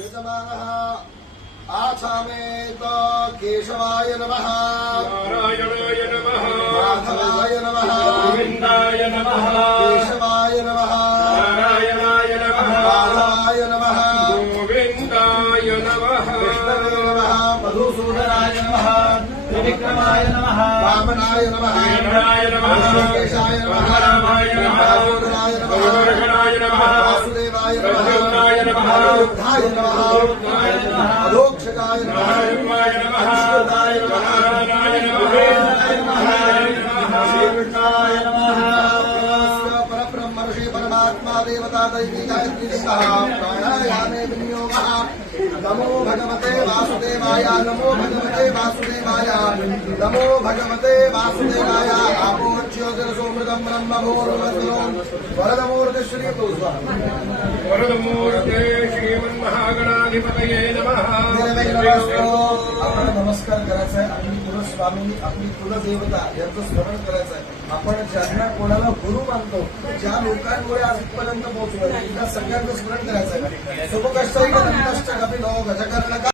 यजमानः आसामेत केशवाय नमः नारायणाय नमः माधवाय नमः गोविन्दाय नमः केशवाय नमः नारायणाय नमः माधवाय नमः गोविन्दाय नमः विष्णवे नमः मधुसूदनाय नमः त्रिविक्रमाय नमः वामनाय नमः वीराय नमः केशाय नमः रामाय नमः रामोदराय नमः प्रद्युम्नाय नमः। अधोक्षकाय नमः। रामाय नमः विष्णुदाय नमः श्रीकृष्णाय नमः। परब्रह्म ऋषि परमात्मा देवता दैवी गायत्री देवः प्राणायामे विनियोगः नमो भगवते वासुदेवाय नमो भगवते वासुदेवाय नमो भगवते वासुदेवाय वरदमूर्ति श्री वरदमूर्ते श्रीमन्महागणाधिपतये नमः। आपण नमस्कार करायचा आहे आपली कुलस्वामी आपली कुलदेवता यांचं स्मरण करायचं आहे आपण ज्यांना कोणाला गुरु मानतो ज्या लोकांमुळे आजपर्यंत पोहोचलो पोहोचलोय त्या सगळ्यांचं स्मरण करायचं आहे शुभकष्ट गजकर्ण